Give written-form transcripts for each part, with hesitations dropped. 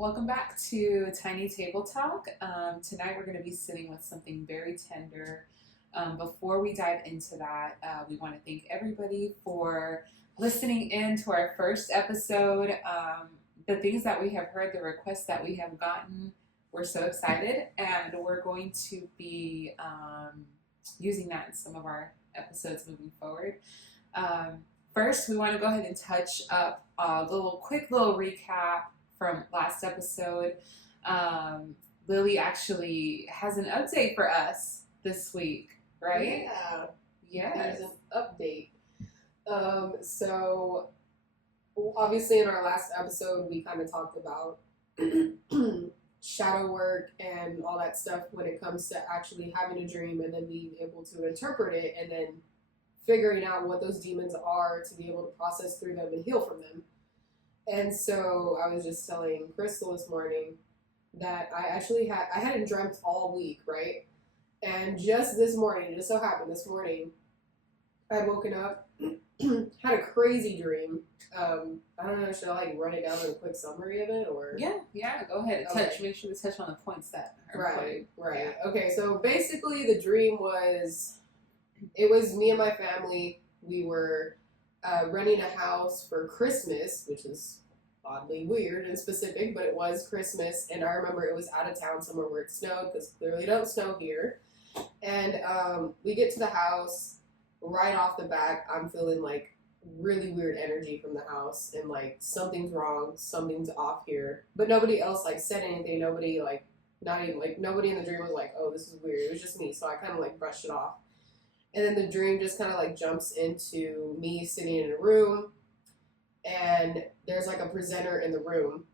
Welcome back to Tiny Table Talk. Tonight we're going to be sitting with something very tender. Before we dive into that, we want to thank everybody for listening in to our first episode. The things that we have heard, the requests that we have gotten, we're so excited, and we're going to be using that in some of our episodes moving forward. First, we want to go ahead and touch up a quick little recap from last episode. Lily actually has an update for us this week, right? Yeah. Yes. There's an update. So obviously in our last episode we kind of talked about shadow work and all that stuff when it comes to actually having a dream and then being able to interpret it and then figuring out what those demons are to be able to process through them and heal from them. And so I was just telling Crystal this morning that I hadn't dreamt all week, right? And just this morning, it just so happened this morning, I had woken up, had a crazy dream. I don't know, should I like run it down in a quick summary of it or? Yeah, go ahead and Okay. make sure to touch on the points that are Right. Yeah. Okay, so basically the dream it was me and my family. We were renting a house for Christmas, which is oddly weird and specific, but it was Christmas, and I remember it was out of town somewhere where it snowed, because clearly it don't snow here. And we get to the house, right off the bat, I'm feeling like really weird energy from the house, and like something's wrong, something's off here. But nobody else like said anything. Nobody like, not even like nobody in the dream was like, oh, this is weird. It was just me, so I kind of like brushed it off. And then the dream just kind of like jumps into me sitting in a room, and there's like a presenter in the room,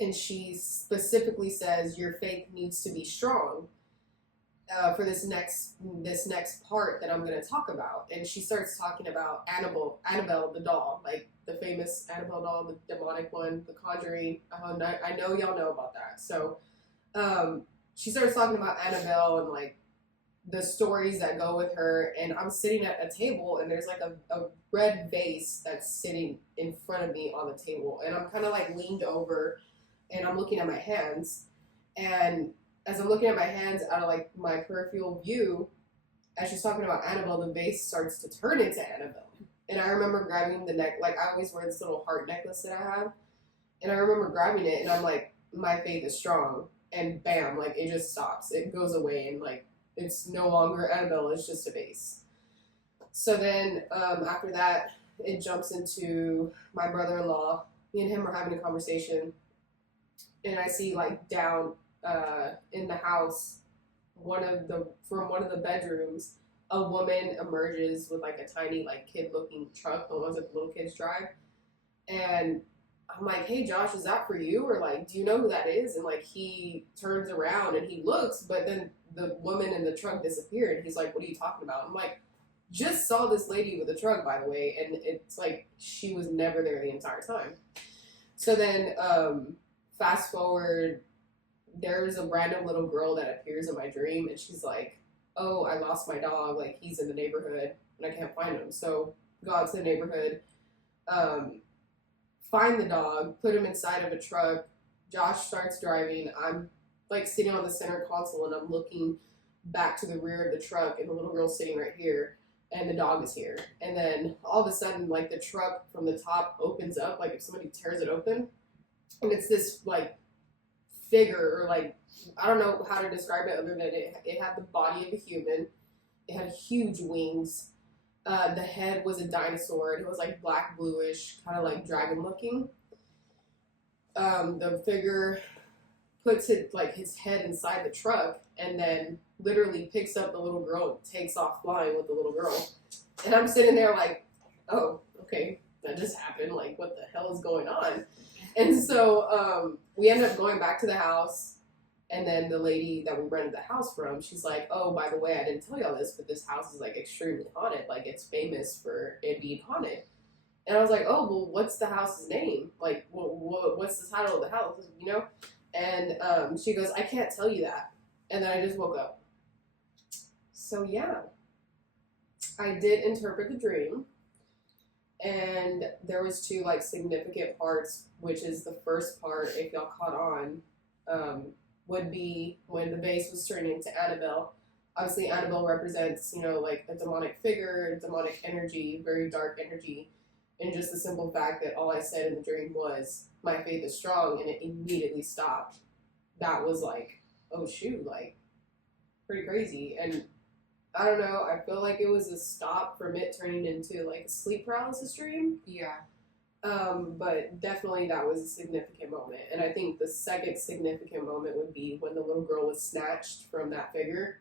and she specifically says your faith needs to be strong for this next part that I'm going to talk about. And she starts talking about Annabelle the doll, like the famous Annabelle doll, the demonic one, The Conjuring. I know y'all know about that. So she starts talking about Annabelle and like the stories that go with her, and I'm sitting at a table, and there's like a red vase that's sitting in front of me on the table, and I'm kind of like leaned over, and I'm looking at my hands, and as I'm looking at my hands out of like my peripheral view, as she's talking about Annabelle, the vase starts to turn into Annabelle, and I remember grabbing the neck, like I always wear this little heart necklace that I have, and I remember grabbing it, and I'm like, my faith is strong, and bam, like it just stops, it goes away, and like it's no longer Annabelle, it's just a vase. So then after that, it jumps into my brother-in-law. Me and him are having a conversation, and I see like down in the house, from one of the bedrooms, a woman emerges with like a tiny like kid-looking truck, the ones that the little kids drive. And I'm like, hey Josh, is that for you? Or like, do you know who that is? And like he turns around and he looks, but then the woman in the truck disappeared. He's like, what are you talking about? I'm like, just saw this lady with a truck, by the way, and it's like she was never there the entire time. So then fast forward, there's a random little girl that appears in my dream, and she's like, oh, I lost my dog, like he's in the neighborhood and I can't find him. So go out to the neighborhood, find the dog, put him inside of a truck. Josh starts driving. I'm like sitting on the center console, and I'm looking back to the rear of the truck, and the little girl's sitting right here, and the dog is here. And then all of a sudden, like the truck from the top opens up, like if somebody tears it open, and it's this like figure, or like, I don't know how to describe it other than it had the body of a human. It had huge wings. The head was a dinosaur, and it was like black bluish, kind of like dragon looking. The figure puts his head inside the truck, and then literally picks up the little girl and takes off flying with the little girl. And I'm sitting there like, oh, okay, that just happened. Like, what the hell is going on? And so we end up going back to the house. And then the lady that we rented the house from, she's like, oh, by the way, I didn't tell y'all this, but this house is like extremely haunted. Like, it's famous for it being haunted. And I was like, oh, well, what's the house's name? Like, what's the title of the house? You know? And she goes, I can't tell you that. And then I just woke up. So, yeah. I did interpret the dream. and there was two like significant parts, which is the first part, if y'all caught on, would be when the vase was turned into Annabelle. Obviously, Annabelle represents, like a demonic figure, demonic energy, very dark energy, and just the simple fact that all I said in the dream was, "My faith is strong," and it immediately stopped. That was like, oh shoot, like pretty crazy. And I don't know, I feel like it was a stop from it turning into like a sleep paralysis dream. Yeah. But definitely that was a significant moment. And I think the second significant moment would be when the little girl was snatched from that figure.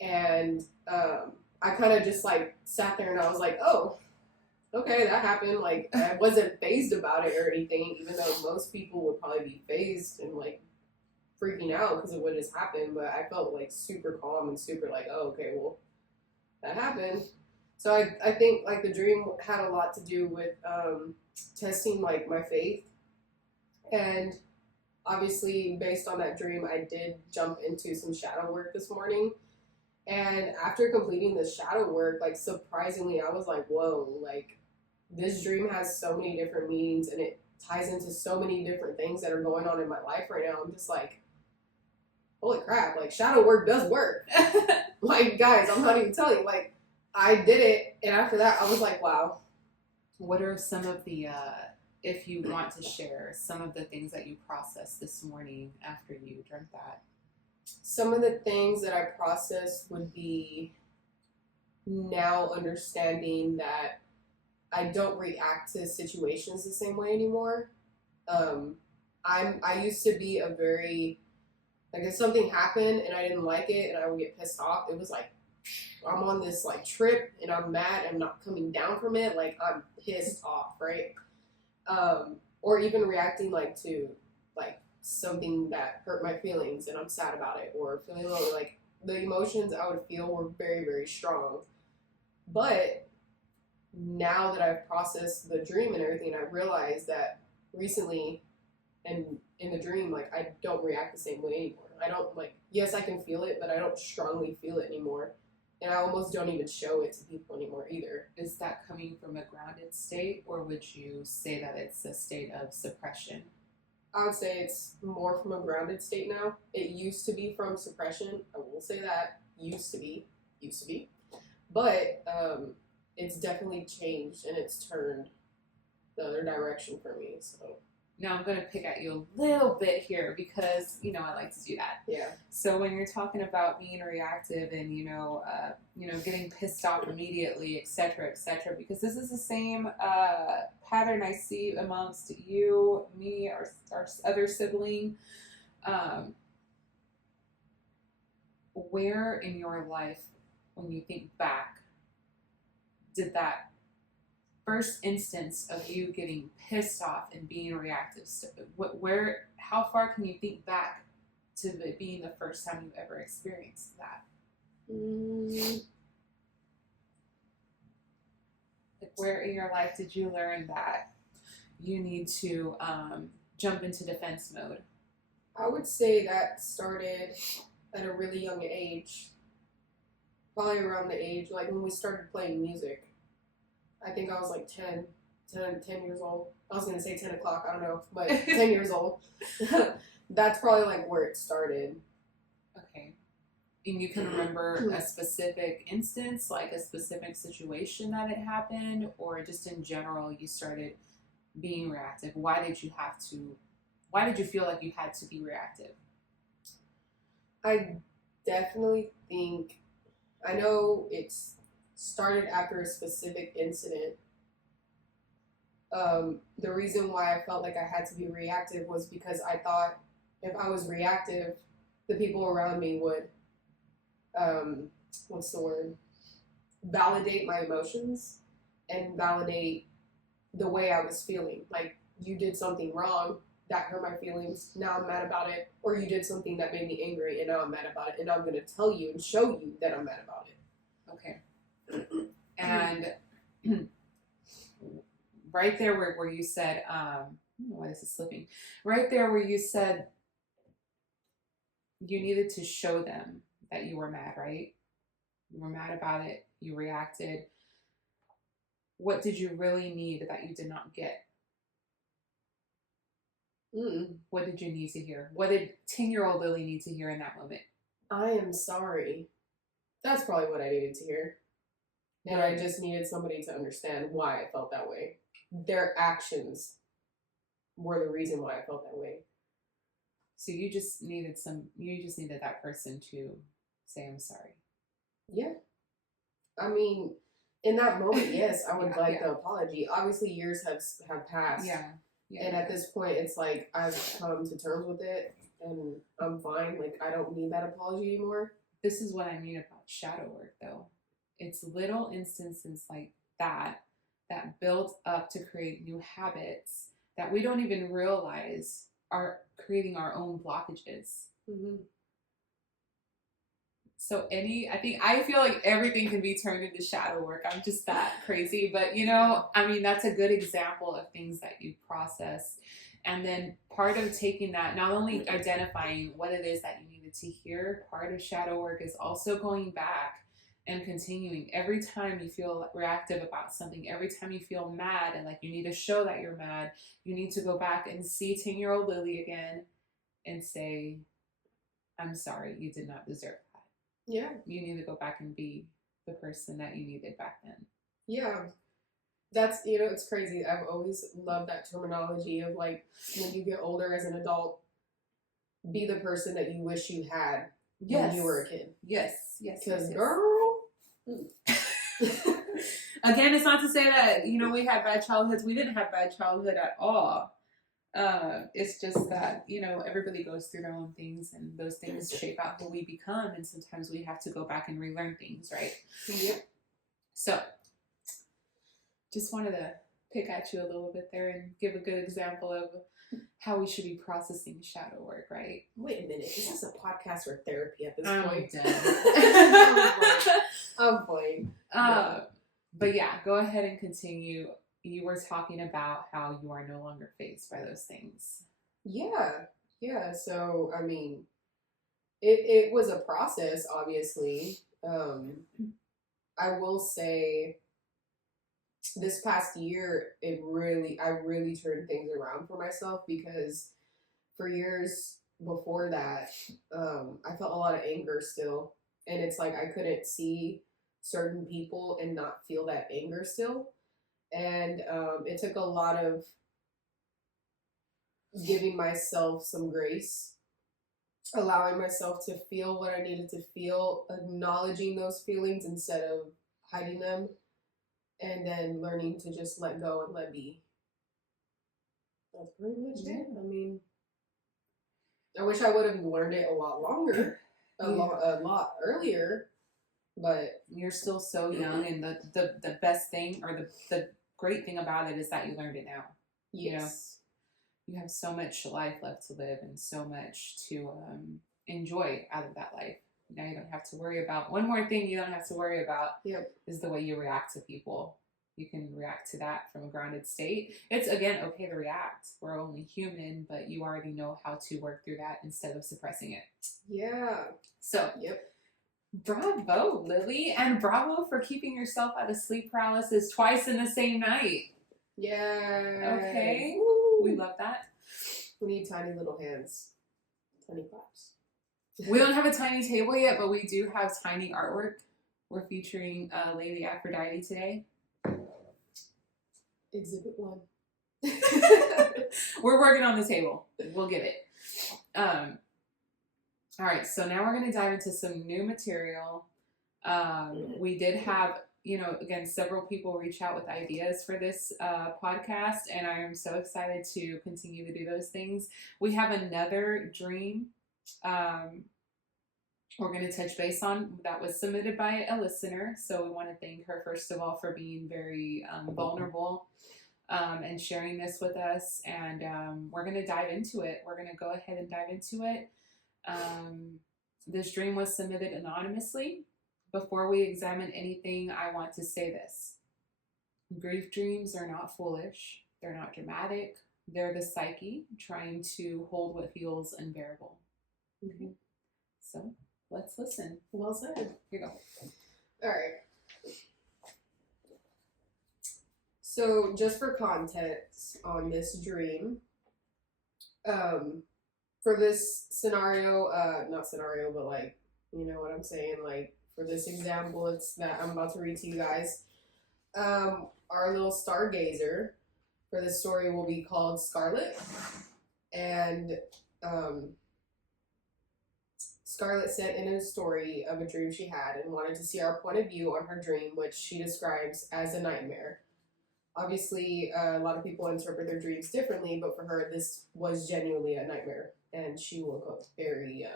And I kind of just like sat there and I was like, oh, okay, that happened. Like, I wasn't phased about it or anything, even though most people would probably be phased and like freaking out because of what just happened. But I felt like super calm and super like, oh, okay, well, that happened. So I think like the dream had a lot to do with testing like my faith. And obviously, based on that dream, I did jump into some shadow work this morning. And after completing the shadow work, like surprisingly, I was like, whoa, like this dream has so many different meanings and it ties into so many different things that are going on in my life right now. I'm just like, holy crap, like shadow work does work. Like, guys, I'm not even telling you, like, I did it, and after that, I was like, wow. What are some of the, if you want to share, some of the things that you processed this morning after you dreamt that? Some of the things that I processed would be now understanding that I don't react to situations the same way anymore. I used to be a very, like, if something happened and I didn't like it and I would get pissed off, it was like, I'm on this like trip and I'm mad, I'm not coming down from it, like I'm pissed off, right? Or even reacting like to like something that hurt my feelings and I'm sad about it, or feeling low, like the emotions I would feel were very, very strong. But now that I've processed the dream and everything, I realized that recently and in the dream, like I don't react the same way anymore. I don't like, yes, I can feel it, but I don't strongly feel it anymore. And I almost don't even show it to people anymore either. Is that coming from a grounded state, or would you say that it's a state of suppression? I would say it's more from a grounded state now. It used to be from suppression. I will say that. Used to be. But it's definitely changed and it's turned the other direction for me. So Now I'm going to pick at you a little bit here because, I like to do that. yeah. So when you're talking about being reactive and, getting pissed off immediately, et cetera, because this is the same pattern I see amongst you, me, our other sibling. Where in your life, when you think back, did that first instance of you getting pissed off and being reactive, how far can you think back to it being the first time you ever experienced that? Like, where in your life did you learn that you need to jump into defense mode? I would say that started at a really young age, probably around the age like when we started playing music. I think I was like 10 years old. I was going to say 10 o'clock, I don't know, but 10 years old. That's probably like where it started. Okay. And you can remember a specific instance, like a specific situation that it happened, or just in general you started being reactive? Why did you feel like you had to be reactive? I definitely think, I know it's started after a specific incident. The reason why I felt like I had to be reactive was because I thought if I was reactive, the people around me would, validate my emotions and validate the way I was feeling. Like, you did something wrong, that hurt my feelings, now I'm mad about it. Or you did something that made me angry and now I'm mad about it. And now I'm going to tell you and show you that I'm mad about it. Okay. And right there where you said, I don't know why this is slipping. Right there where you said you needed to show them that you were mad, right? You were mad about it. You reacted. what did you really need that you did not get? What did you need to hear? What did 10-year-old Lily need to hear in that moment? I am sorry. That's probably what I needed to hear. And I just needed somebody to understand why I felt that way. Their actions were the reason why I felt that way. So you just needed that person to say, I'm sorry. Yeah. I mean, in that moment, yes, I would like the apology. Obviously, years have passed. Yeah. And at this point, it's like I've come to terms with it, and I'm fine. Like, I don't need that apology anymore. This is what I mean about shadow work, though. It's little instances like that build up to create new habits that we don't even realize are creating our own blockages. Mm-hmm. So I feel like everything can be turned into shadow work. I'm just that crazy. But, I mean, that's a good example of things that you process. And then part of taking that, not only identifying what it is that you needed to hear, part of shadow work is also going back and continuing. Every time you feel reactive about something, every time you feel mad and like you need to show that you're mad, you need to go back and see 10-year-old Lily again and say, I'm sorry, you did not deserve that. Yeah. You need to go back and be the person that you needed back then. Yeah. That's, it's crazy. I've always loved that terminology of like, when you get older as an adult, be the person that you wish you had when you were a kid. Yes. Because, girl. Again, it's not to say that, we had bad childhoods. We didn't have bad childhood at all. It's just that, everybody goes through their own things, and those things shape out who we become. And sometimes we have to go back and relearn things, right? Yep. So, just wanted to pick at you a little bit there and give a good example of how we should be processing shadow work, right? Wait a minute. Is this a podcast or therapy at this point? I'm fine. But yeah, go ahead and continue. You were talking about how you are no longer faced by those things. Yeah. So, I mean, it was a process, obviously. I will say this past year, I really turned things around for myself, because for years before that, I felt a lot of anger still. And it's like I couldn't see certain people and not feel that anger still. And it took a lot of giving myself some grace, allowing myself to feel what I needed to feel, acknowledging those feelings instead of hiding them, and then learning to just let go and let be. That's pretty much it. I mean, I wish I would have learned it a lot longer, a lot earlier, but you're still so young, and the best thing, or the great thing about it, is that you learned it now. Yes. You have so much life left to live, and so much to enjoy out of that life. Now you don't have to worry about, one more thing you don't have to worry about is the way you react to people. You can react to that from a grounded state. It's, again, okay to react. We're only human, but you already know how to work through that instead of suppressing it. Yeah. So, bravo, Lily, and bravo for keeping yourself out of sleep paralysis twice in the same night. Yeah. Okay. Woo. We love that. We need tiny little hands. Tiny claps. We don't have a tiny table yet, but we do have tiny artwork. We're featuring Lady Aphrodite today. Exhibit 1. We're working on the table. We'll get it. All right, so now we're going to dive into some new material. We did have, again, several people reach out with ideas for this podcast, and I am so excited to continue to do those things. We have another dream we're going to touch base on that was submitted by a listener. So we want to thank her, first of all, for being very vulnerable and sharing this with us. And we're going to dive into it. We're going to go ahead and dive into it. This dream was submitted anonymously. Before we examine anything, I want to say this. Grief dreams are not foolish. They're not dramatic. They're the psyche trying to hold what feels unbearable. Okay. So let's listen. Well said. Here you go. All right. So, just for context on this dream, um, for this scenario, not scenario, but like, you know what I'm saying? Like, for this example, it's that I'm about to read to you guys. Our little stargazer for this story will be called Scarlet. And um, Scarlet sent in a story of a dream she had and wanted to see our point of view on her dream, which she describes as a nightmare. Obviously, a lot of people interpret their dreams differently, but for her, this was genuinely a nightmare, and she woke up very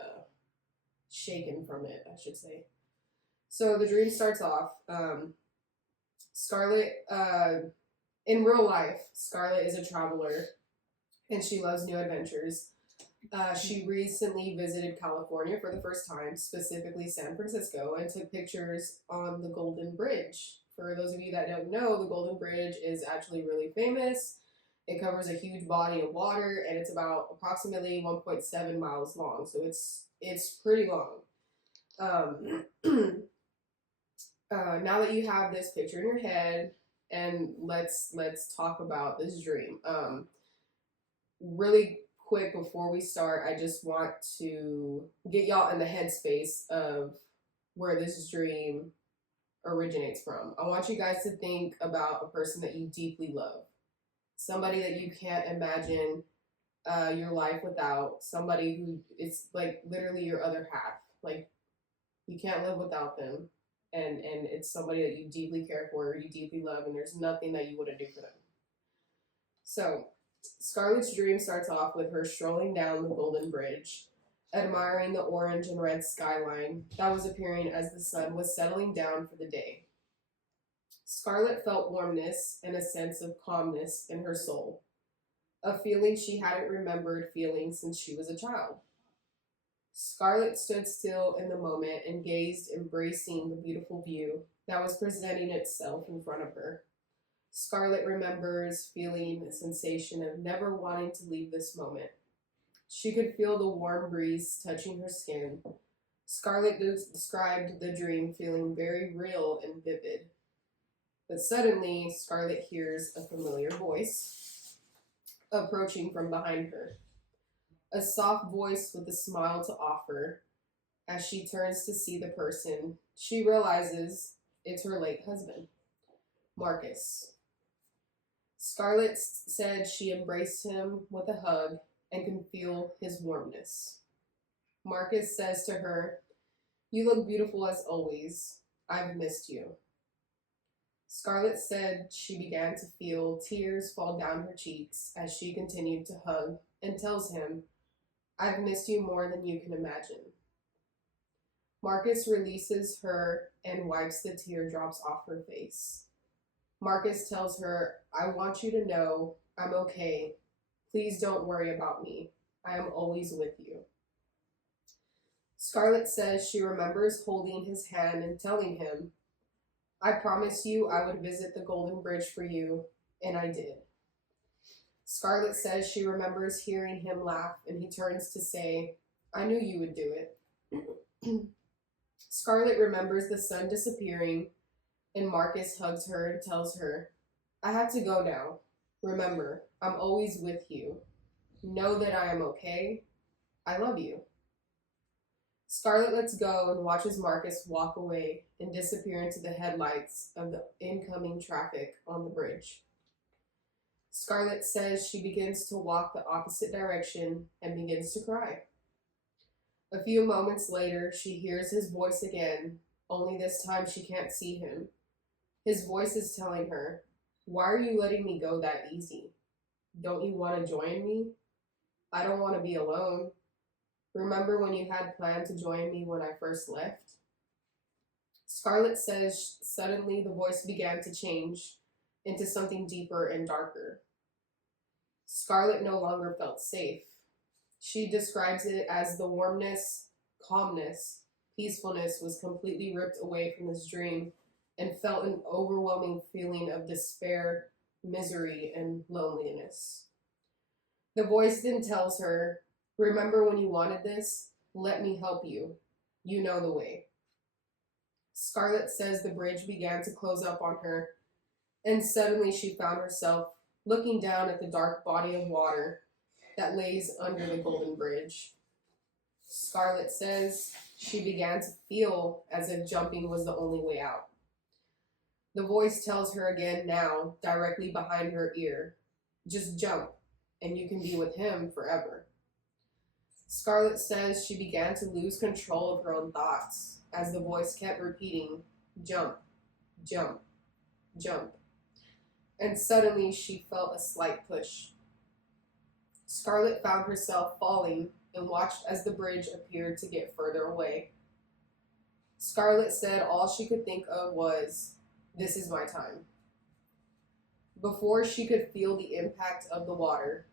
shaken from it, I should say. So the dream starts off. Scarlet, in real life, Scarlet is a traveler, and she loves new adventures. She recently visited California for the first time, specifically San Francisco, and took pictures on the Golden Bridge. For those of you that don't know, the Golden Bridge is actually really famous. It covers a huge body of water, and it's about approximately 1.7 miles long, so it's pretty long. Now that you have this picture in your head, and let's talk about this dream. Really quick before we start, I just want to get y'all in the headspace of where this dream originates from. I want you guys to think about a person that you deeply love, somebody that you can't imagine your life without, somebody who it's like literally your other half. Like you can't live without them, and it's somebody that you deeply care for, you deeply love, and there's nothing that you wouldn't do for them. So Scarlett's dream starts off with her strolling down the Golden Bridge, admiring the orange and red skyline that was appearing as the sun was settling down for the day. Scarlett felt warmness and a sense of calmness in her soul, a feeling she hadn't remembered feeling since she was a child. Scarlett stood still in the moment and gazed, embracing the beautiful view that was presenting itself in front of her. Scarlett remembers feeling a sensation of never wanting to leave this moment. She could feel the warm breeze touching her skin. Scarlett described the dream feeling very real and vivid. But suddenly, Scarlett hears a familiar voice approaching from behind her. A soft voice with a smile to offer. As she turns to see the person, she realizes it's her late husband, Marcus. Scarlett said she embraced him with a hug and can feel his warmness. Marcus says to her, "You look beautiful as always. I've missed you." Scarlett said she began to feel tears fall down her cheeks as she continued to hug and tells him, "I've missed you more than you can imagine." Marcus releases her and wipes the teardrops off her face. Marcus tells her, "I want you to know I'm okay. Please don't worry about me. I am always with you." Scarlett says she remembers holding his hand and telling him, "I promised you I would visit the Golden Bridge for you, and I did." Scarlett says she remembers hearing him laugh, and he turns to say, "I knew you would do it." Scarlett remembers the sun disappearing, and Marcus hugs her and tells her, "I have to go now. Remember, I'm always with you. Know that I am okay. I love you." Scarlett lets go and watches Marcus walk away and disappear into the headlights of the incoming traffic on the bridge. Scarlett says she begins to walk the opposite direction and begins to cry. A few moments later, she hears his voice again, only this time she can't see him. His voice is telling her, "Why are you letting me go that easy? Don't you want to join me? I don't want to be alone. Remember when you had planned to join me when I first left?" Scarlett says suddenly the voice began to change into something deeper and darker. Scarlett no longer felt safe. She describes it as the warmness, calmness, peacefulness was completely ripped away from this dream and felt an overwhelming feeling of despair, misery, and loneliness. The voice then tells her, "Remember when you wanted this? Let me help you. You know the way." Scarlett says the bridge began to close up on her, And suddenly she found herself looking down at the dark body of water that lays under the golden bridge. Scarlet says she began to feel as if jumping was the only way out. The voice tells her again now, directly behind her ear, just jump, and you can be with him forever. Scarlet says she began to lose control of her own thoughts as the voice kept repeating, jump, jump, jump. And suddenly she felt a slight push. Scarlet found herself falling and watched as the bridge appeared to get further away. Scarlet said all she could think of was, this is my time. Before she could feel the impact of the water,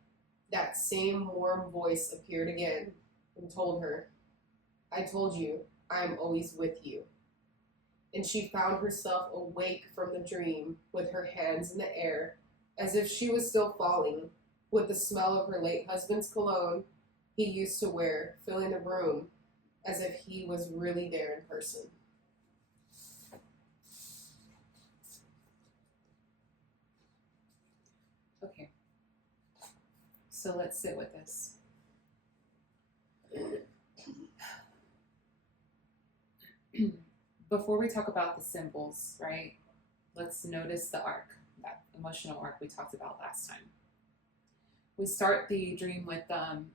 that same warm voice appeared again and told her, I told you, I am always with you. And she found herself awake from the dream with her hands in the air, as if she was still falling, with the smell of her late husband's cologne he used to wear filling the room, as if he was really there in person. Okay. So let's sit with this. Before we talk about the symbols, right? Let's notice the arc, that emotional arc we talked about last time. We start the dream with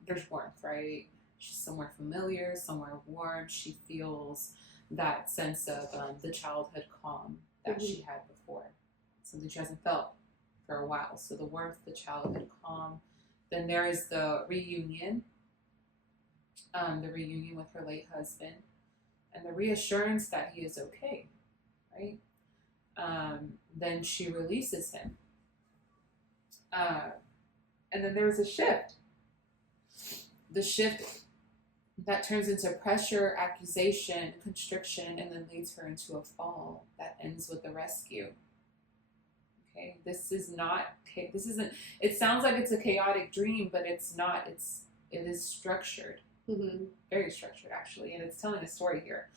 there's warmth, right? She's somewhere familiar, somewhere warm. She feels that sense of the childhood calm that she had before, something she hasn't felt for a while. So the warmth, the childhood calm. Then there is the reunion with her late husband, and the reassurance that he is okay, right? Then she releases him. And then there's a shift. The shift that turns into pressure, accusation, constriction, and then leads her into a fall that ends with a rescue. Okay, this isn't, it sounds like it's a chaotic dream, but it's not. It is structured. Very structured, actually, and it's telling a story here.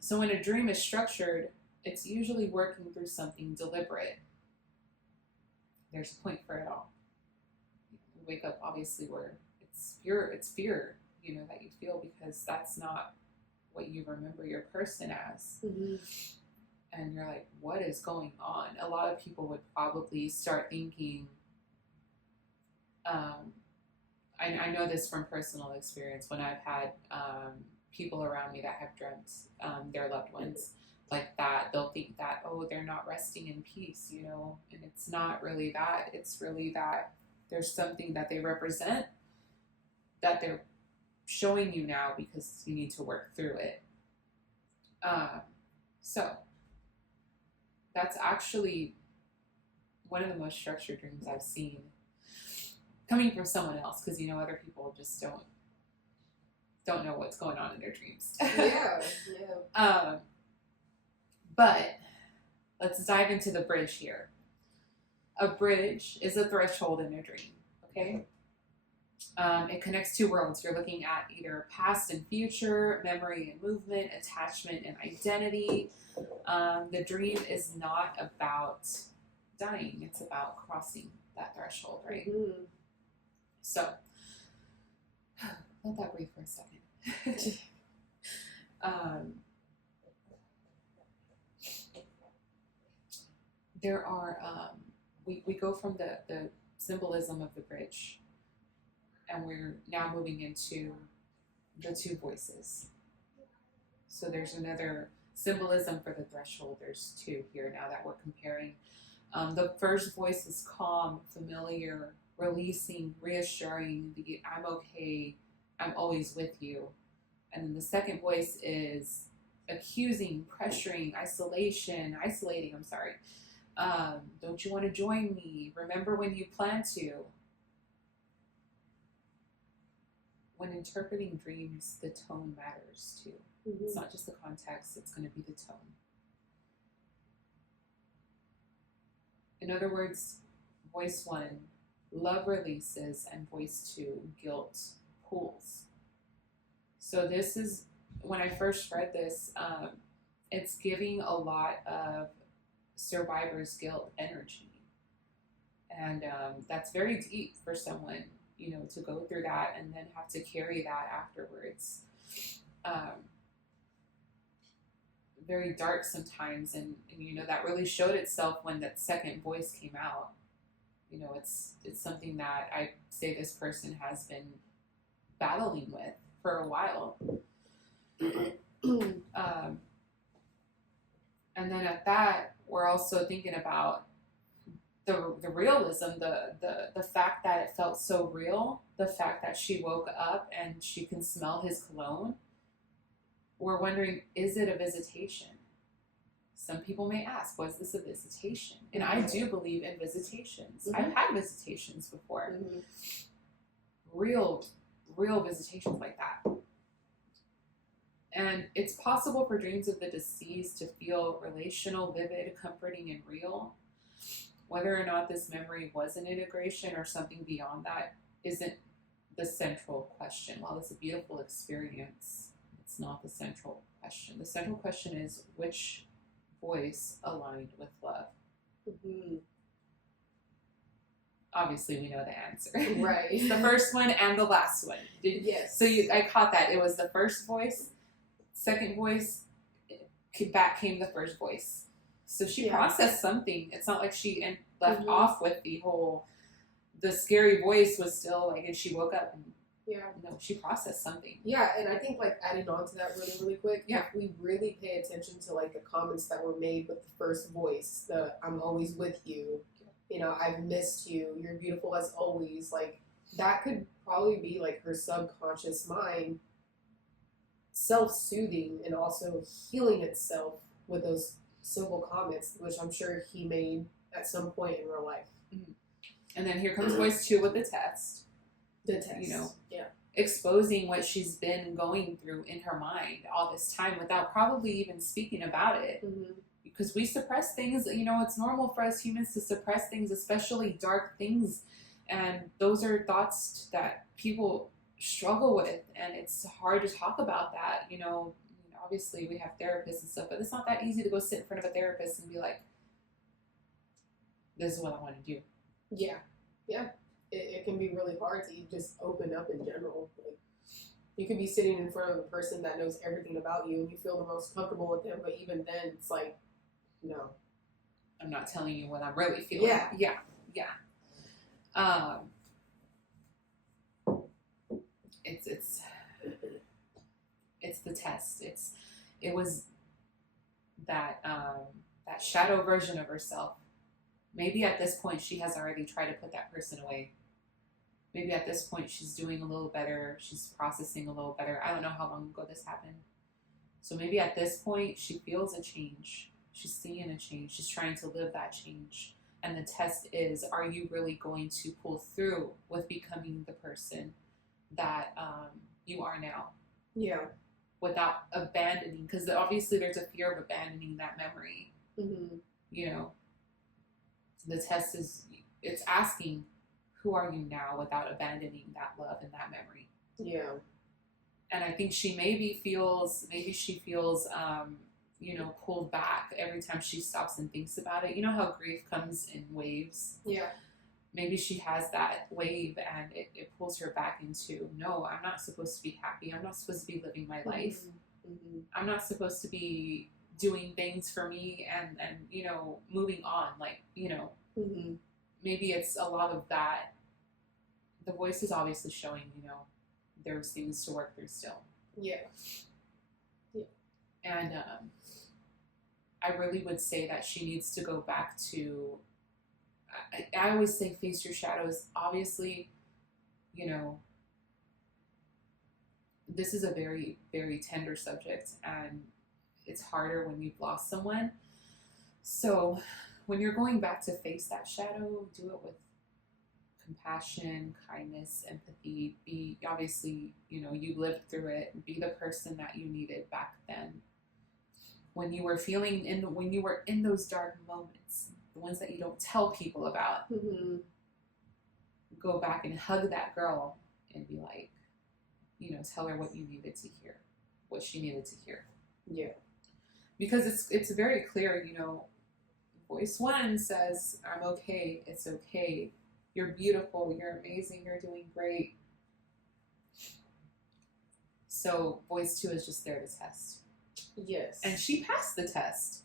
So when a dream is structured, it's usually working through something deliberate. There's a point for it all. You wake up, obviously, where it's fear, that you feel because that's not what you remember your person as. And you're like, what is going on? A lot of people would probably start thinking, I know this from personal experience when I've had people around me that have dreamt their loved ones like that. They'll think that, oh, they're not resting in peace, and it's not really that. It's really that there's something that they represent that they're showing you now because you need to work through it. So that's actually one of the most structured dreams I've seen coming from someone else, because other people just don't know what's going on in their dreams. Yeah. But let's dive into the bridge here. A bridge is a threshold in a dream, okay? It connects two worlds. You're looking at either past and future, memory and movement, attachment and identity. The dream is not about dying. It's about crossing that threshold, right? So, let that breathe for a second. There are, we go from the symbolism of the bridge, and we're now moving into the two voices. So there's another symbolism for the threshold. There's two here now that we're comparing. The first voice is calm, familiar, releasing, reassuring, I'm okay, I'm always with you. And then the second voice is accusing, pressuring, isolating, don't you want to join me? Remember when you plan to? When interpreting dreams, the tone matters too. It's not just the context, it's going to be the tone. In other words, voice one, love releases, and voice two, guilt pulls. So this is, when I first read this, it's giving a lot of survivor's guilt energy. And that's very deep for someone, to go through that and then have to carry that afterwards. Very dark sometimes, and that really showed itself when that second voice came out. It's something that I say this person has been battling with for a while. And then at that, we're also thinking about the realism, the fact that it felt so real, the fact that she woke up and she can smell his cologne. We're wondering, is it a visitation? Some people may ask, was this a visitation? And I do believe in visitations. I've had visitations before. Real visitations like that. And it's possible for dreams of the deceased to feel relational, vivid, comforting, and real. Whether or not this memory was an integration or something beyond that isn't the central question. While it's a beautiful experience, it's not the central question. The central question is, which voice aligned with love? Obviously, we know the answer. Right. The first one and the last one. Yes. So I caught that. It was the first voice, second voice, back came the first voice. So she processed something. It's not like she left off with the scary voice was still like, and she woke up and she processed something. Yeah, and I think like adding on to that really, really quick, if we really pay attention to like the comments that were made with the first voice, the "I'm always with you," "I've missed you," "You're beautiful as always," like that could probably be like her subconscious mind self-soothing and also healing itself with those simple comments, which I'm sure he made at some point in real life. And then here comes voice 2 with the test. Exposing what she's been going through in her mind all this time without probably even speaking about it. Because we suppress things, it's normal for us humans to suppress things, especially dark things. And those are thoughts that people struggle with, and it's hard to talk about that. Obviously we have therapists and stuff, but it's not that easy to go sit in front of a therapist and be like, this is what I want to do. Yeah. It can be really hard to just open up in general. Like, you could be sitting in front of a person that knows everything about you and you feel the most comfortable with them, but even then it's like, no, I'm not telling you what I'm really feeling. Yeah. It's the test. It was that shadow version of herself. Maybe at this point she has already tried to put that person away. Maybe at this point she's doing a little better. She's processing a little better. I don't know how long ago this happened. So maybe at this point she feels a change. She's seeing a change. She's trying to live that change. And the test is, are you really going to pull through with becoming the person that you are now? Yeah. Without abandoning, because obviously there's a fear of abandoning that memory. The test is, it's asking, who are you now without abandoning that love and that memory? Yeah. And I think she maybe she feels pulled back every time she stops and thinks about it. You know how grief comes in waves? Yeah. Maybe she has that wave and it pulls her back into, no, I'm not supposed to be happy. I'm not supposed to be living my life. I'm not supposed to be doing things for me and moving on. Like, maybe it's a lot of that. The voice is obviously showing, there's things to work through still. Yeah. And I really would say that she needs to go back to, I always say face your shadows. Obviously, this is a very, very tender subject, and it's harder when you've lost someone. So when you're going back to face that shadow, do it with compassion, kindness, empathy. Be, obviously, you lived through it. Be the person that you needed back then. When you were when you were in those dark moments, the ones that you don't tell people about, go back and hug that girl and be like, tell her what you needed to hear, what she needed to hear. Yeah. Because it's very clear, voice one says, I'm okay, it's okay, you're beautiful, you're amazing, you're doing great. So voice two is just there to test. Yes. And she passed the test.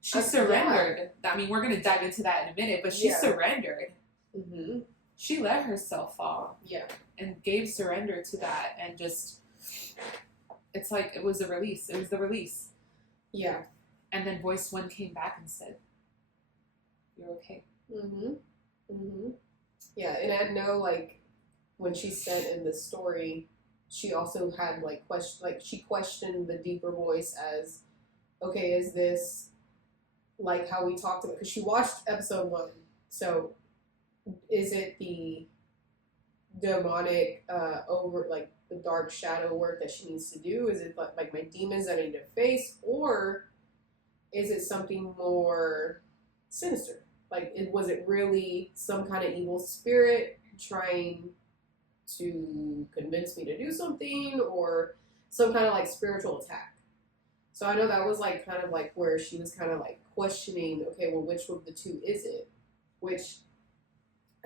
She surrendered. Yeah. I mean, we're going to dive into that in a minute, but she surrendered. Mm-hmm. She let herself fall. Yeah. And gave surrender to that. And just, it's like it was a release. It was the release. Yeah. And then voice one came back and said, you're okay. Mm-hmm. Mm-hmm. Yeah. And I know, like, when she said in the story, she also had, like, she questioned the deeper voice as, okay, is this like how we talked about, because she watched episode 1, so is it the demonic over, like, the dark shadow work that she needs to do? Is it like my demons that I need to face, or is it something more sinister? Like, was it really some kind of evil spirit trying to convince me to do something, or some kind of like spiritual attack? So I know that was like kind of like where she was kind of like questioning, okay, well, which of the two is it? Which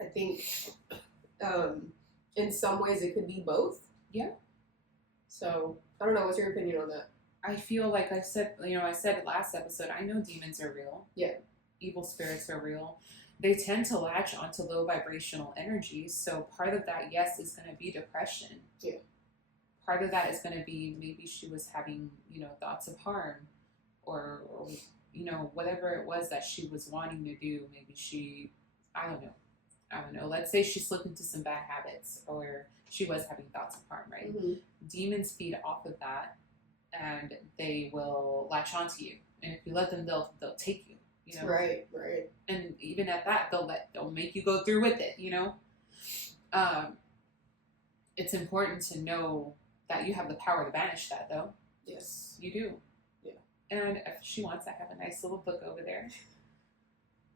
I think in some ways it could be both. Yeah. So I don't know. What's your opinion on that? I feel like I said last episode, I know demons are real. Yeah. Evil spirits are real. They tend to latch onto low vibrational energies. So part of that, yes, is going to be depression. Yeah. Part of that is going to be maybe she was having, thoughts of harm or, whatever it was that she was wanting to do. Maybe she, I don't know. Let's say she slipped into some bad habits, or she was having thoughts of harm, right? Mm-hmm. Demons feed off of that, and they will latch onto you. And if you let them, they'll take you. Right. And even at that, they'll make you go through with it. It's important to know that you have the power to banish that, though. Yes, you do. Yeah. And if she wants, I have a nice little book over there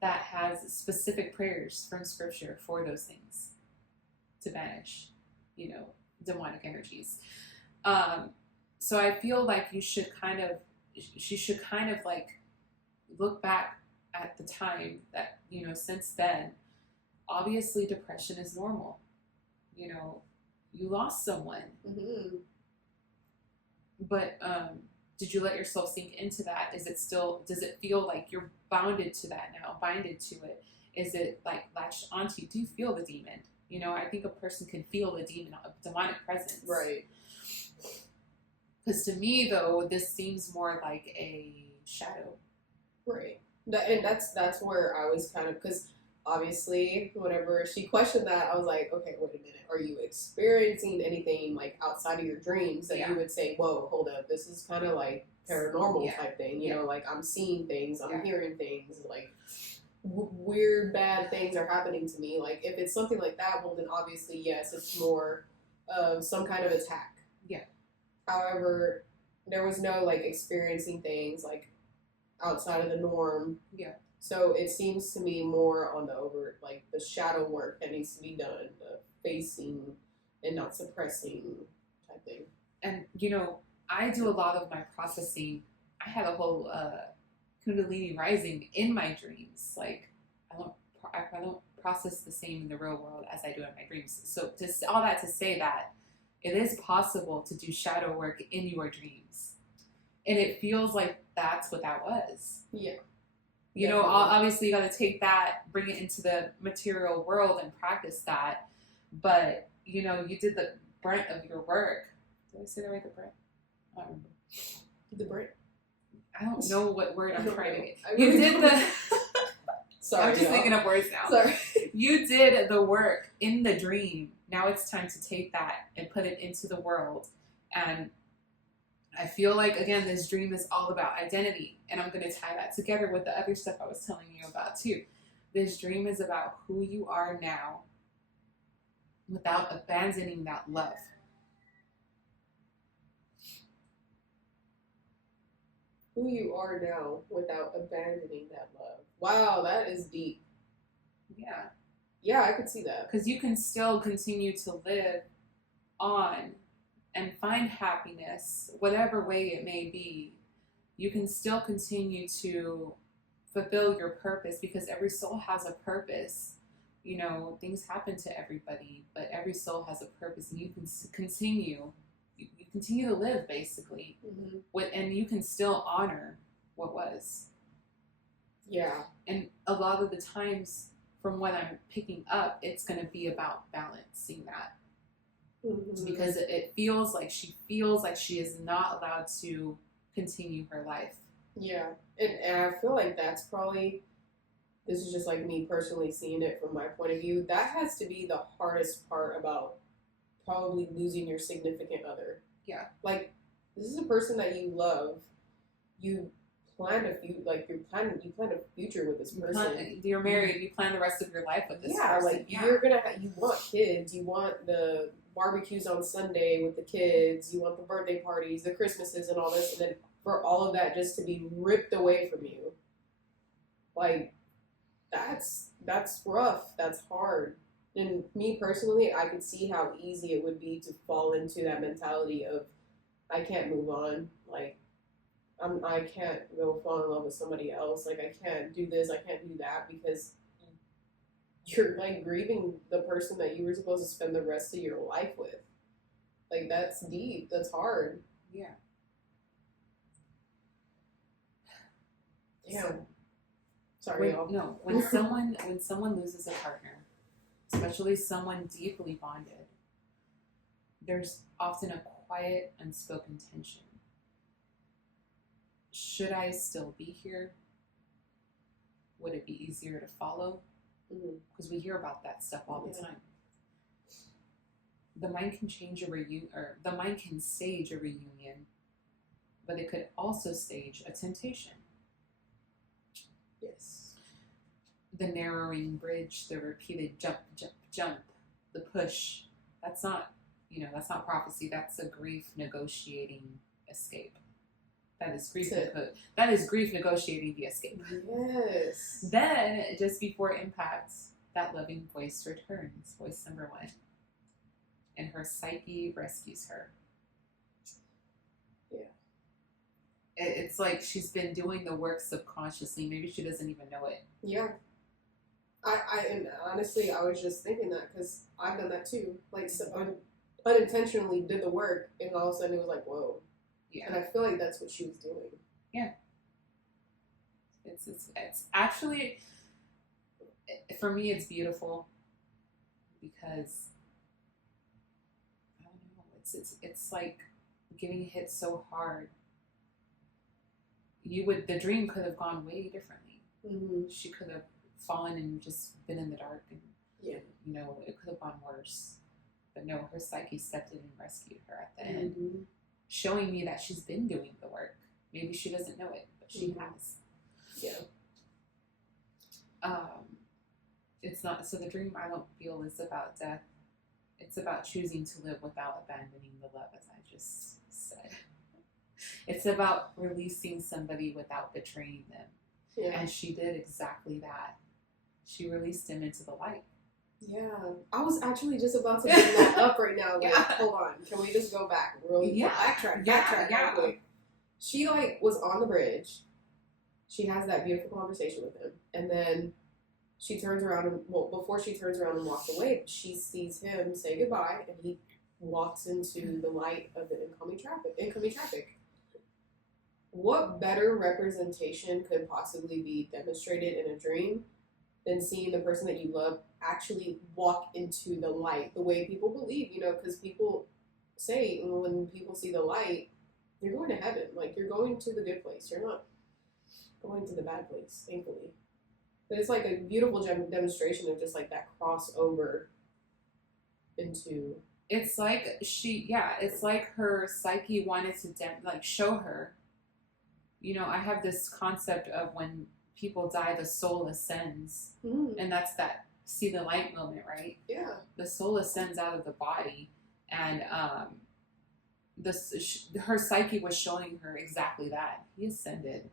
that has specific prayers from scripture for those things to banish, demonic energies. So I feel like she should kind of like look back at the time that, since then, obviously depression is normal. You lost someone. Mm-hmm. But did you let yourself sink into that? Does it feel like you're binded to that now, binded to it? Is it like latched onto you? Do you feel the demon? I think a person can feel the demonic presence. Right. Because to me, though, this seems more like a shadow. Right. And that's where I was kind of, because obviously, whenever she questioned that, I was like, okay, wait a minute. Are you experiencing anything like outside of your dreams that you would say, whoa, hold up, this is kind of like paranormal type thing, you know, like I'm seeing things, I'm hearing things, like weird, bad things are happening to me. Like, if it's something like that, well, then obviously, yes, it's more of some kind of attack. Yeah. However, there was no like experiencing things like outside of the norm. Yeah. So it seems to me more on the like the shadow work that needs to be done, the facing and not suppressing type thing. And I do a lot of my processing. I had a whole Kundalini rising in my dreams. Like I don't process the same in the real world as I do in my dreams. So all that to say that it is possible to do shadow work in your dreams, and it feels like that's what that was. Yeah. Obviously you got to take that, bring it into the material world and practice that. But, you did the brunt of your work. Did I say that right, the brunt? I don't remember. The brunt? I don't know what word I'm trying to get. You did the... Sorry, I'm just thinking of words now. Sorry. You did the work in the dream. Now it's time to take that and put it into the world. And I feel like, again, this dream is all about identity, and I'm going to tie that together with the other stuff I was telling you about, too. This dream is about who you are now without abandoning that love. Who you are now without abandoning that love. Wow, that is deep. Yeah. Yeah, I could see that. Because you can still continue to live on and find happiness, whatever way it may be. You can still continue to fulfill your purpose, because every soul has a purpose. You know, things happen to everybody, but every soul has a purpose, and you can continue. You continue to live, basically, and you can still honor what was. Yeah. And a lot of the times, from what I'm picking up, it's going to be about balancing that. Because it feels like she is not allowed to continue her life. Yeah. And I feel like that's probably, this is just like me personally seeing it from my point of view, that has to be the hardest part about probably losing your significant other. Yeah. Like, this is a person that you love. You plan you plan a future with this person. You're married. You plan the rest of your life with this person. Like you're gonna you want kids. You want the barbecues on Sunday with the kids. You want the birthday parties, the Christmases, and all this, and then for all of that just to be ripped away from you. Like, that's rough. That's hard. And me personally, I could see how easy it would be to fall into that mentality of, I can't move on. Like, I can't go fall in love with somebody else. Like, I can't do this, I can't do that, because you're, like, grieving the person that you were supposed to spend the rest of your life with. Like, that's deep. That's hard. Yeah. Yeah. So, sorry, y'all. No, when someone loses a partner, especially someone deeply bonded, there's often a quiet, unspoken tension. Should I still be here? Would it be easier to follow? Because we hear about that stuff all the time. The mind can change the mind can stage a reunion, but it could also stage a temptation. Yes. The narrowing bridge, the repeated jump, jump, jump, the push. That's not prophecy. That's a grief negotiating escape. That is grief. That is grief negotiating the escape. Yes. Then, just before impact, that loving voice returns. Voice number 1, and her psyche rescues her. Yeah. It's like she's been doing the work subconsciously. Maybe she doesn't even know it. Yeah. And honestly, I was just thinking that because I've done that too. Like, unintentionally did the work, and all of a sudden it was like, whoa. Yeah. And I feel like that's what she was doing. Yeah. It's actually, for me, it's beautiful because I don't know. It's like getting hit so hard. The dream could have gone way differently. She could have fallen and just been in the dark, and it could have gone worse. But no, her psyche stepped in and rescued her at the end, showing me that she's been doing the work. Maybe she doesn't know it, but she has. Yeah. It's not, so the dream, I don't feel, is about death. It's about choosing to live without abandoning the love, as I just said. It's about releasing somebody without betraying them. Yeah. And she did exactly that. She released him into the light. Yeah. I was actually just about to bring that up right now. Like, hold on. Can we just go back really backtrack real quick? She, like, was on the bridge. She has that beautiful conversation with him. And then she turns around and, before she turns around and walks away, she sees him say goodbye, and he walks into the light of the incoming traffic. What better representation could possibly be demonstrated in a dream than seeing the person that you love actually walk into the light the way people believe, because people say when people see the light, you're going to heaven. Like, you're going to the good place. You're not going to the bad place, thankfully. But it's like a beautiful demonstration of just like that crossover into. It's like it's like her psyche wanted to show her. I have this concept of when people die, the soul ascends, and that's that see the light moment, right? Yeah. The soul ascends out of the body, and her psyche was showing her exactly that. He ascended.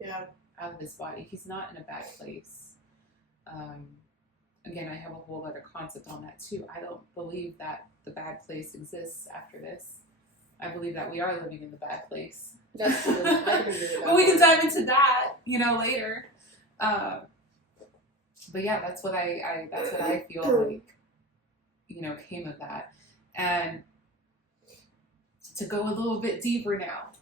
Yeah. Out of his body. He's not in a bad place. Again, I have a whole other concept on that too. I don't believe that the bad place exists after this. I believe that we are living in the bad place. That's true. I can agree with that. But we can dive into that, later. But yeah, that's what I feel like, came of that. And to go a little bit deeper now,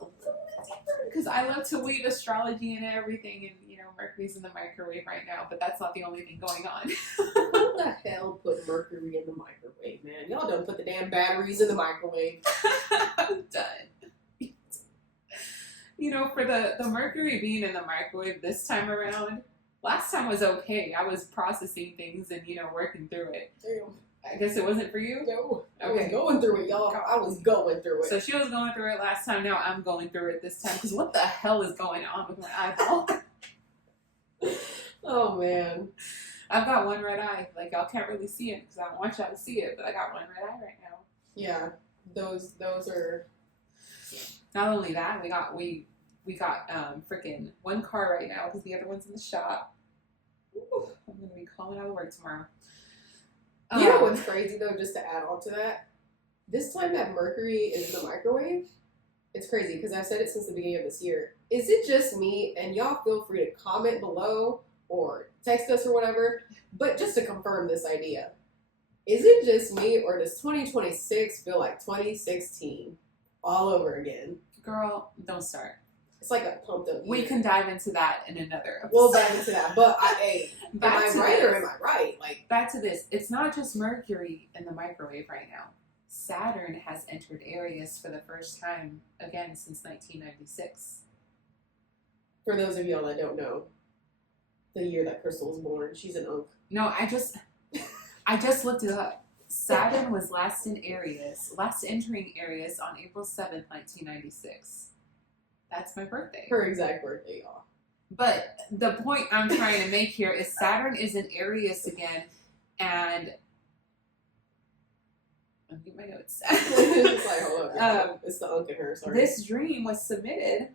because I love to weave astrology and everything, and Mercury's in the microwave right now, but that's not the only thing going on. Who the hell put Mercury in the microwave, man? Y'all don't put the damn batteries in the microwave. I'm done. For the Mercury being in the microwave this time around, last time was okay. I was processing things and, working through it. Damn. I guess it wasn't for you? No. I Okay. was going through it, y'all. I was going through it. So she was going through it last time. Now I'm going through it this time. Because what the hell is going on with my eyeball? Oh, man. I've got one red eye. Like, y'all can't really see it because I don't want y'all to see it. But I got one red eye right now. Yeah. Those are... Not only that, we got freaking one car right now because the other one's in the shop. Ooh, I'm going to be calling out of work tomorrow. You know what's crazy, though, just to add on to that? This time that Mercury is in the microwave, it's crazy, because I've said it since the beginning of this year. Is it just me? And y'all feel free to comment below or text us or whatever. But just to confirm this idea, is it just me, or does 2026 feel like 2016 all over again? Girl, don't start. It's like a pumped up year. We can dive into that in another episode. We'll dive into that. But am I right or am I right? Like, back to this. It's not just Mercury in the microwave right now. Saturn has entered Aries for the first time again since 1996. For those of y'all that don't know, the year that Crystal was born, she's an unk. No, I just looked it up. Saturn was last entering Aries on April 7th, 1996. That's my birthday. Her exact birthday, y'all. But the point I'm trying to make here is Saturn is in Aries again, and let me get my notes. It's like, hold up, it's the unk in her. Sorry. This dream was submitted,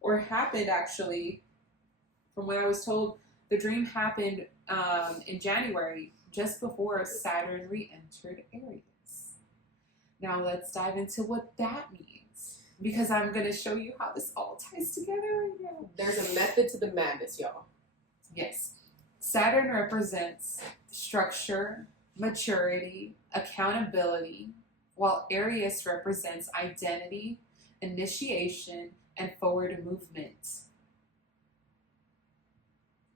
or happened actually, from what I was told. The dream happened in January, just before Saturn re-entered Aries. Now let's dive into what that means. Because I'm going to show you how this all ties together right now. There's a method to the madness, y'all. Yes. Saturn represents structure, maturity, accountability, while Aries represents identity, initiation, and forward movement.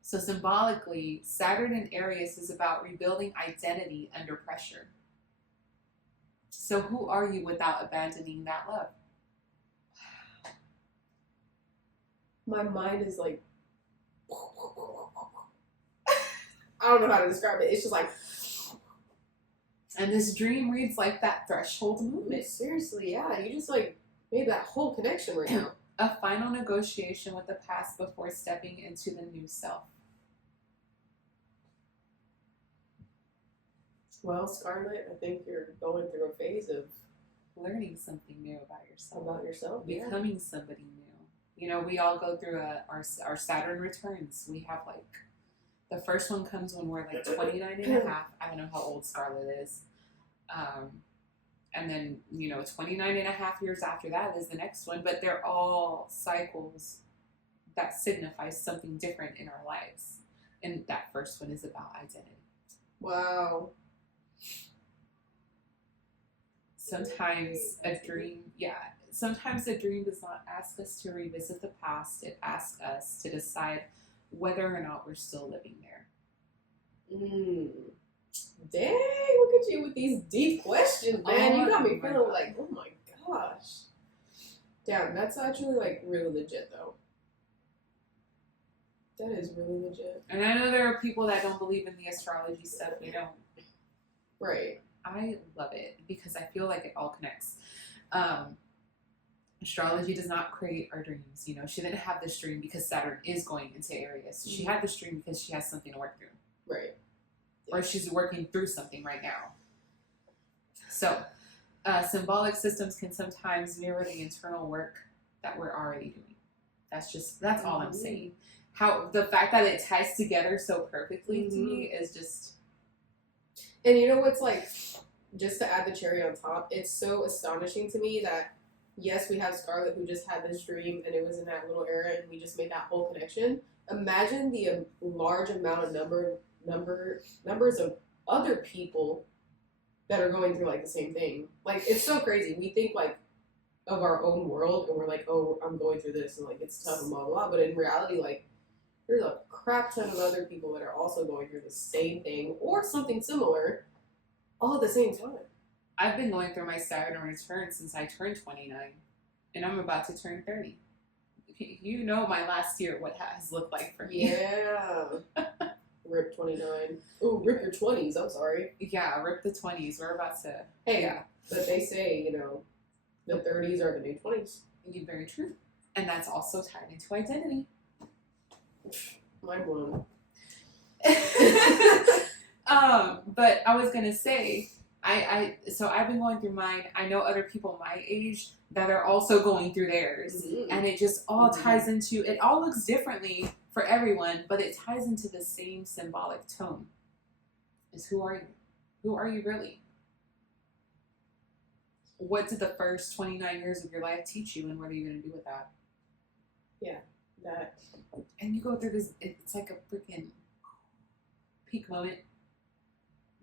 So symbolically, Saturn in Aries is about rebuilding identity under pressure. So who are you without abandoning that love? My mind is like, I don't know how to describe it. It's just like, and this dream reads like that threshold movement. Seriously, yeah. You just like made that whole connection right now. A final negotiation with the past before stepping into the new self. Well, Scarlett, I think you're going through a phase of learning something new about yourself. Becoming somebody new. We all go through our Saturn returns. We have the first one comes when we're 29 and a half. I don't know how old Scarlett is. And then, 29 and a half years after that is the next one. But they're all cycles that signify something different in our lives. And that first one is about identity. Wow. Sometimes a dream does not ask us to revisit the past. It asks us to decide whether or not we're still living there. Dang, look at you with these deep questions, man. You got me feeling God. like, oh my gosh. Damn, that's actually really legit though. That is really legit. And I know there are people that don't believe in the astrology stuff. Right. I love it because I feel like it all connects. Astrology does not create our dreams. She didn't have this dream because Saturn is going into Aries. She had this dream because she has something to work through. Right. Or she's working through something right now. So, symbolic systems can sometimes mirror the internal work that we're already doing. That's all I'm saying. How the fact that it ties together so perfectly to me is just. And you know what's just to add the cherry on top, it's so astonishing to me that yes, we have Scarlett who just had this dream and it was in that little era and we just made that whole connection. Imagine the large amount of numbers of other people that are going through like the same thing. Like it's so crazy. We think like of our own world and we're like, oh, I'm going through this and like it's tough and blah blah. But in reality, like there's a crap ton of other people that are also going through the same thing or something similar all at the same time. I've been going through my Saturn return since I turned 29, and I'm about to turn 30. You know my last year, what has looked like for me. Yeah. Rip 29. Oh, rip your 20s. I'm sorry. Yeah, rip the 20s. We're about to. Hey, yeah. But they say, you know, the 30s are the new 20s. Very true. And that's also tied into identity. Mind blown. But I was gonna say, so I've been going through mine. I know other people my age that are also going through theirs, and it just all ties into. It all looks differently for everyone, but it ties into the same symbolic tone. Is who are you? Who are you really? What did the first 29 years of your life teach you, and what are you gonna do with that? Yeah, that. And you go through this. It's like a freaking peak moment.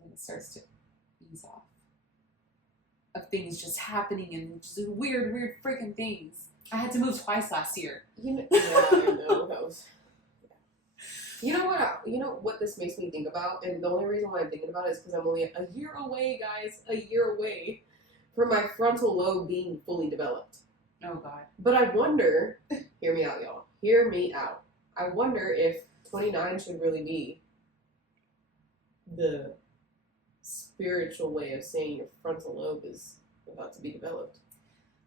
And it starts to ease off of things just happening and just weird freaking things. I had to move twice last year. Yeah, I know. That was. You know what? You know what this makes me think about, and the only reason why I'm thinking about it is because I'm only a year away, guys. A year away from my frontal lobe being fully developed. Oh God! But I wonder. Hear me out, y'all. Hear me out. I wonder if 29 should really be the spiritual way of saying your frontal lobe is about to be developed.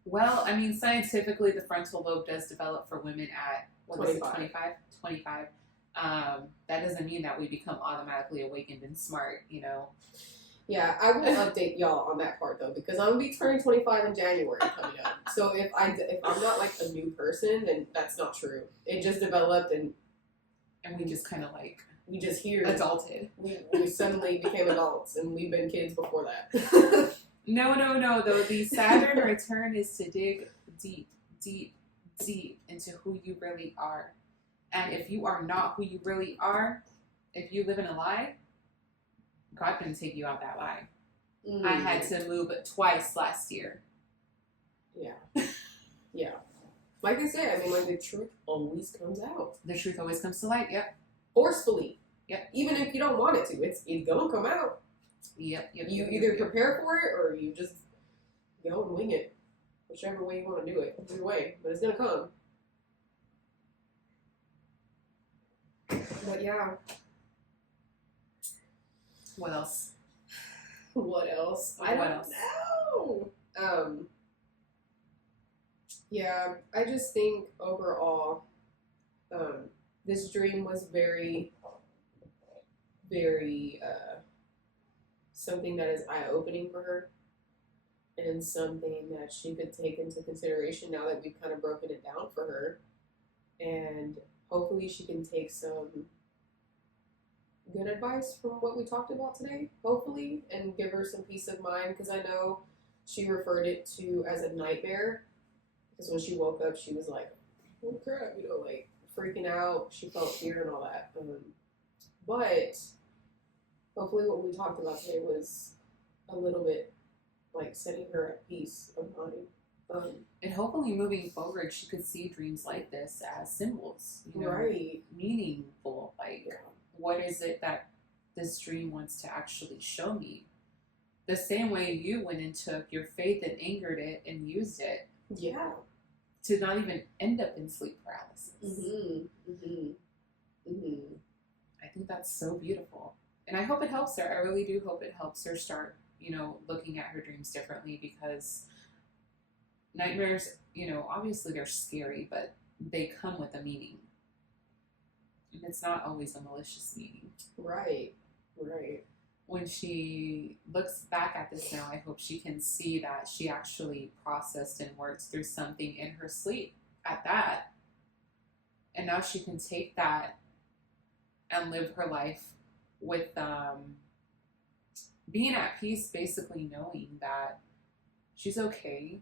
Well, I mean, scientifically, the frontal lobe does develop for women at 25. 25. That doesn't mean that we become automatically awakened and smart, you know. Yeah, I will update y'all on that part though, because I'm gonna be turning 25 in January coming up. So if I'm not like a new person, then that's not true. It just developed and we just kind of like we just here adulted. We suddenly became adults, and we've been kids before that. No. Though the Saturn return is to dig deep into who you really are, and if you are not who you really are, if you live in a lie, God can take you out that lie. I had to move twice last year. Yeah. Like I said, I mean, like the truth always comes out. The truth always comes to light. Yep. Forcefully. Yep. Even if you don't want it to, it's gonna come out. Yep. You either prepare for it or you just go and wing it, whichever way you want to do it. Either way, but it's gonna come. But yeah. What else? What else? I don't know. Yeah, I just think overall, this dream was very, very something that is eye-opening for her, and something that she could take into consideration now that we've kind of broken it down for her, and hopefully she can take some good advice from what we talked about today, hopefully, and give her some peace of mind, because I know she referred it to as a nightmare, because when she woke up, she was like, oh crap, you know, like freaking out, she felt fear and all that, but hopefully what we talked about today was a little bit like setting her at peace of mind. And hopefully moving forward, she could see dreams like this as symbols, you know, right. Meaningful, like what is it that this dream wants to actually show me? The same way you went and took your faith and angered it and used it. Yeah. To not even end up in sleep paralysis. I think that's so beautiful. And I hope it helps her. I really do hope it helps her start, you know, looking at her dreams differently, because nightmares, you know, obviously they're scary, but they come with a meaning. And it's not always a malicious meaning. Right. When she looks back at this now, I hope she can see that she actually processed and worked through something in her sleep at that. And now she can take that and live her life with being at peace, basically knowing that she's okay,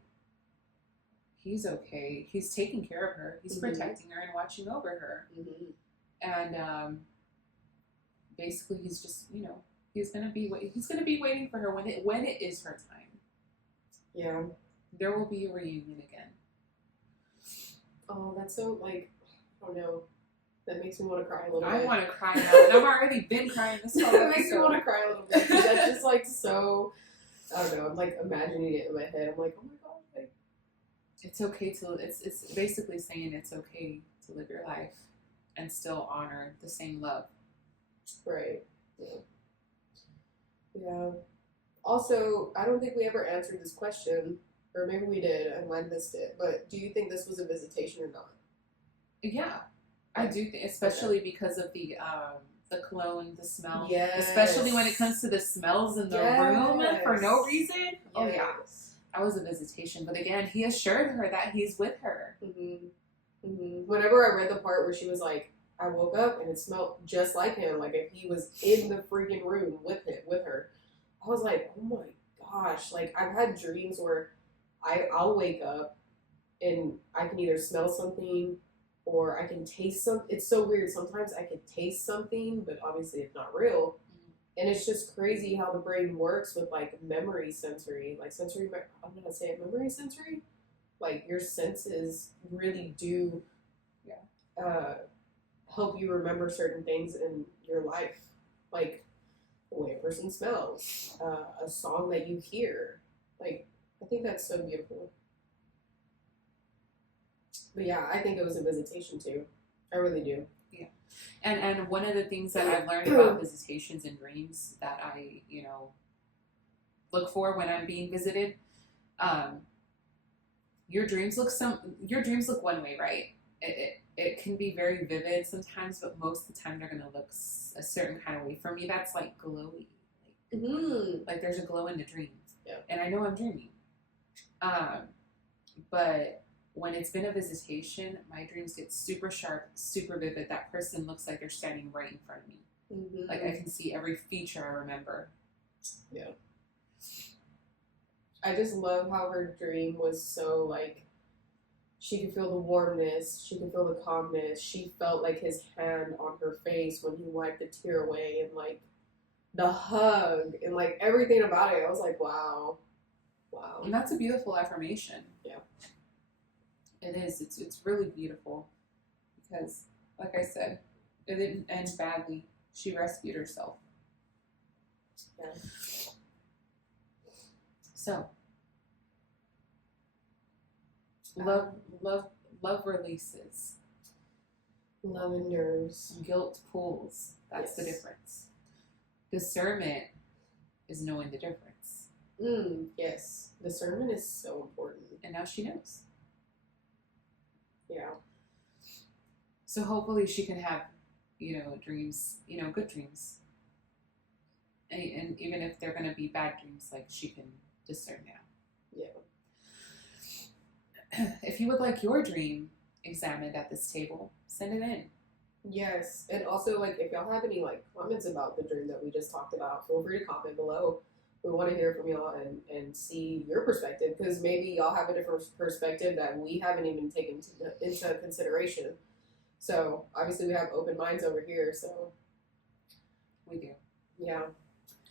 he's okay, he's taking care of her, he's protecting her and watching over her. And basically he's just, he's gonna be waiting for her when it is her time. Yeah. There will be a reunion again. Oh, that's so, like, I don't know. That makes me want to cry a little bit. I want to cry now, and I've already been crying this whole It makes me want to cry a little bit. That's just, like, so, I don't know. I'm, like, imagining it in my head. I'm like, oh my god, like, it's okay to, it's basically saying it's okay to live your life and still honor the same love. Right. Yeah. Yeah. Also, I don't think we ever answered this question, or maybe we did. I might have missed it. But do you think this was a visitation or not? Yeah, I do, especially because of the cologne, the smell. Yes. Especially when it comes to the smells in the room for no reason. Yes. Oh yeah, that was a visitation. But again, he assured her that he's with her. Whenever I read the part where she was like, I woke up and it smelled just like him, like if he was in the freaking room with her, I was like, oh my gosh. Like, I've had dreams where I'll wake up and I can either smell something or I can taste something. It's so weird. Sometimes I can taste something, but obviously it's not real. And it's just crazy how the brain works with, like, memory sensory. Like, sensory, I'm going to say it, memory sensory? Like, your senses really do help you remember certain things in your life. Like, the way a person smells, a song that you hear. Like, I think that's so beautiful. But yeah, I think it was a visitation too. I really do. Yeah. And one of the things that I've learned about visitations and dreams that I, look for when I'm being visited, your dreams look one way, right? It can be very vivid sometimes, but most of the time they're gonna look a certain kind of way. For me, that's like glowy. Like there's a glow in the dream. Yeah. And I know I'm dreaming. But when it's been a visitation, my dreams get super sharp, super vivid. That person looks like they're standing right in front of me. Like I can see every feature I remember. Yeah. I just love how her dream was so, like, she could feel the warmness, she could feel the calmness, she felt like his hand on her face when he wiped the tear away, and, like, the hug, and, like, everything about it. I was like, wow. And that's a beautiful affirmation. Yeah. It is. It's really beautiful because, like I said, it didn't end badly. She rescued herself. Yeah. So, love releases. Love endures. Guilt pulls. That's the difference. Discernment is knowing the difference. Yes. Discernment is so important. And now she knows. Yeah. So hopefully she can have, dreams, good dreams. And even if they're going to be bad dreams, like she can discern now. Yeah. If you would like your dream examined at this table, send it in. Yes. And also, like, if y'all have any, like, comments about the dream that we just talked about, feel free to comment below. We want to hear from y'all and see your perspective, because maybe y'all have a different perspective that we haven't even taken into consideration. So, obviously, we have open minds over here, so. We do. Yeah.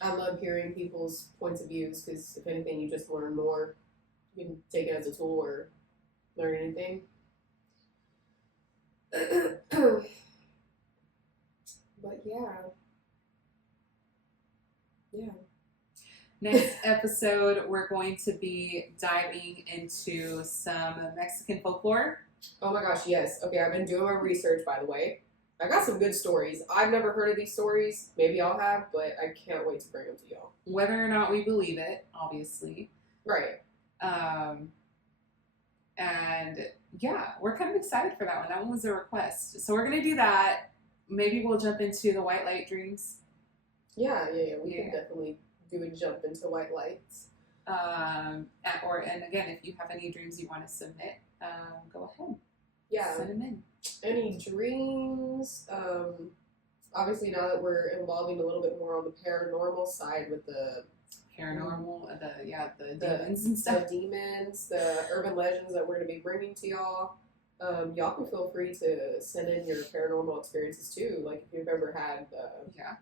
I love hearing people's points of views, because if anything, you just learn more. You can take it as a tool or learn anything. But yeah. Next episode, we're going to be diving into some Mexican folklore. Oh my gosh, yes. Okay, I've been doing my research, by the way. I got some good stories. I've never heard of these stories. Maybe y'all have, but I can't wait to bring them to y'all. Whether or not we believe it, obviously. Right. And yeah, we're kind of excited for that one. That one was a request. So we're going to do that. Maybe we'll jump into the white light dreams. Yeah. We can definitely do a jump into white lights. And again, if you have any dreams you want to submit, go ahead. Yeah. Send them in. Any dreams? obviously now that we're involving a little bit more on the paranormal side with the Paranormal, the the, demons and the stuff. demons, the urban legends that we're going to be bringing to y'all. Y'all can feel free to send in your paranormal experiences too. Like if you've ever had, Yeah,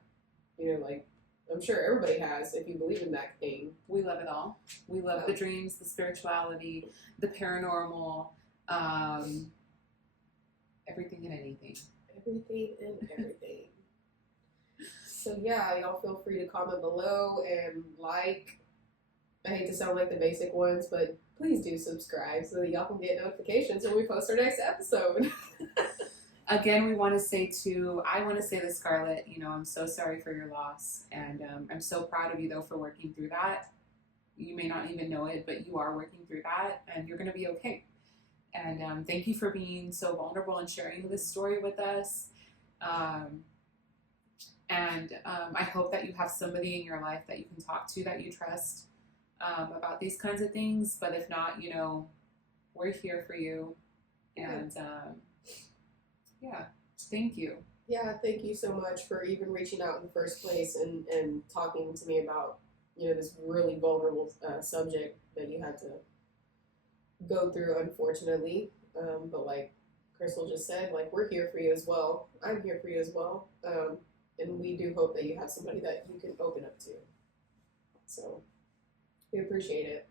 you know, like I'm sure everybody has. If you believe in that thing, we love it all. We love the dreams, the spirituality, the paranormal, everything and anything. everything and everything. So yeah, y'all feel free to comment below and like. I hate to sound like the basic ones, but please do subscribe so that y'all can get notifications when we post our next episode. Again, I want to say to Scarlett, I'm so sorry for your loss, and I'm so proud of you though for working through that. You may not even know it, but you are working through that, and you're going to be okay. And thank you for being so vulnerable and sharing this story with us. I hope that you have somebody in your life that you can talk to, that you trust, about these kinds of things. But if not, we're here for you. And thank you. Yeah, thank you so much for even reaching out in the first place and talking to me about, this really vulnerable subject that you had to go through, unfortunately. But like Crystal just said, like, we're here for you as well. I'm here for you as well. And we do hope that you have somebody that you can open up to. So we appreciate it.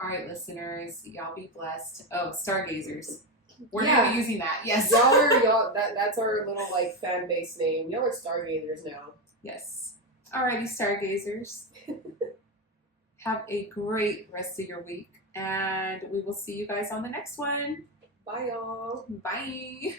All right, listeners, y'all be blessed. Oh, stargazers. We're Yeah. going to be using that. Yes. That's our little like fan base name. Y'all are stargazers now. Yes. Alrighty, stargazers. Have a great rest of your week, and we will see you guys on the next one. Bye, y'all. Bye.